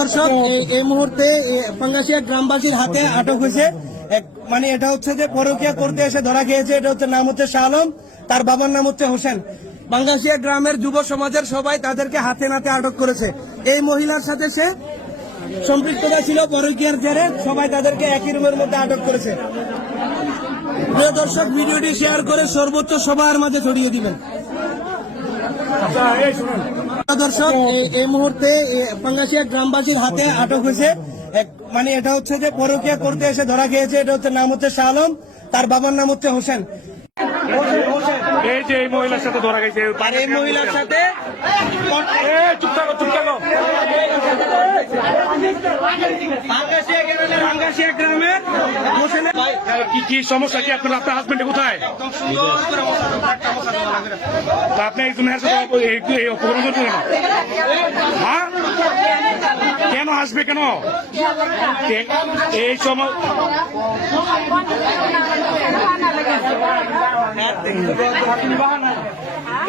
দর্শক এই মুহূর্তে পাঙ্গাসিয়া গ্রামবাসীর হাতে আটক হয়েছে। মানে এটা হচ্ছে যে পরকীয়া করতে এসে ধরা খেয়েছে। এটা হচ্ছে নাম হচ্ছে শাহ আলম, তার বাবার নাম হচ্ছে হোসেন। পাঙ্গাসিয়া গ্রামের যুব সমাজের সবাই তাদেরকে হাতে নাতে আটক করেছে। এই মহিলার সাথে সে সম্পৃক্ততা ছিল পরকীয়ার জেরে, সবাই তাদেরকে একই রুমের মধ্যে আটক করেছে। প্রিয় দর্শক, ভিডিওটি শেয়ার করে সর্বোচ্চ সবার মাঝে ছড়িয়ে দিবেন। দর্শক এই মুহূর্তে পাঙ্গাসিয়া গ্রামবাসীর হাতে আটক হয়েছে। মানে এটা হচ্ছে যে পরকীয়া করতে এসে ধরা খেয়েছে। এটা হচ্ছে নাম হচ্ছে শাহ আলম, তার বাবার নাম হচ্ছে হোসেন। এই যে এই মহিলার সাথে ধরা গেছে, আর এই মহিলার সাথে চুপ থাকো চুপ থাকো। পাঙ্গাসিয়া গ্রামের হোসেনের কি সমস্যা কি আপনার? আপনার হাজবেন্ড কোথায়? তা আপনি এই জন্য অপকরণ করবেন না? হ্যাঁ, কেন আসবে? কেন এই সময়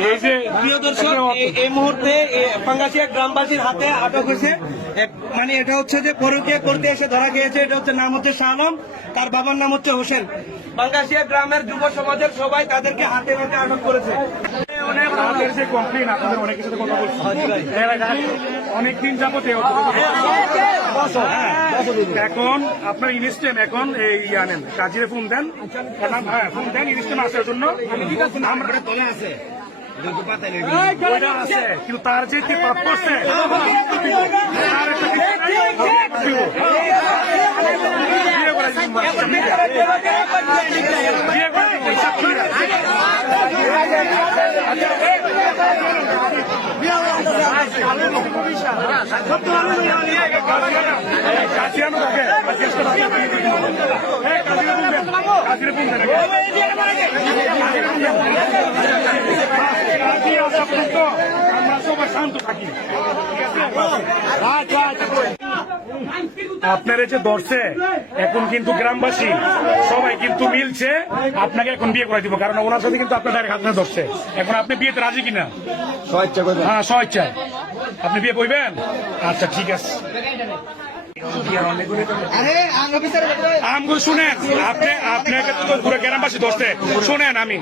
এই যে প্রিয় দর্শক, এই মুহূর্তে পাঙ্গাসিয়া গ্রামবাসীর হাতে আটক হয়েছে। মানে এটা হচ্ছে যে পরকীয়া করতে এসে ধরা খেয়েছে। এটা হচ্ছে নাম হচ্ছে শাহ আলম, তার বাবার নাম হচ্ছে হোসেন। পাঙ্গাসিয়া গ্রামের যুব সমাজের সবাই তাদেরকে হাতে নাতে আটক করেছে। আমাদের যে কমপ্লেন, আপনাদের অনেকের সাথে কথা বলছি অনেকদিন যাবত। এখন আপনার ইনস্ট্যান্ট এখন এই আনেন, কাজিরে ফোন দেন, ফোন দেন ইনস্ট্যান্ট আসার জন্য। ওইটা আছে, কিন্তু তার যে পাপ করছে তার একটা আমরা সবাই শান্ত থাকি। আপনার যে ধরছে, এখন কিন্তু গ্রামবাসী সবাই কিন্তু মিলছে আপনাকে এখন বিয়ে করে দিব, কারণ ওনার সাথে কিন্তু আপনার ডাইরেক্ট হাতে ধরছে। এখন আপনি বিয়েতে রাজি কিনা? হ্যাঁ, স্বেচ্ছায় আপনি বিয়ে করবেন? আচ্ছা, ঠিক আছে। শুনেন, আপনাকে তো পুরো গ্রামবাসী ধরছে। শোনেন, আমি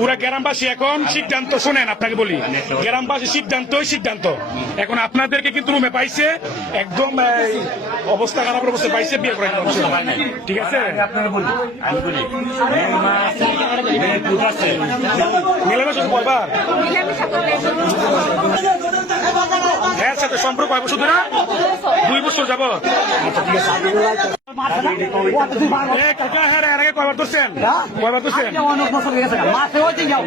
পুরো গ্রামবাসী এখন সিদ্ধান্ত শোনেন, আপনাকে বলি, গ্রামবাসী সিদ্ধান্ত এখন আপনাদেরকে কিন্তু রুমে পাইছে, একদম অবস্থা খারাপ অবস্থা পাইছে, বিয়ে করে ঠিক আছে। মিলামেশা কয়বার এর সাথে সম্পর্ক 5 বছর ধরে? 2 বছর যাব। আচ্ছা, ঠিক আছে। কয়বার ধরছেন? কয়বার ধরছেন? অনেক বছর হয়ে গেছে, মাঠে হইতে যাও।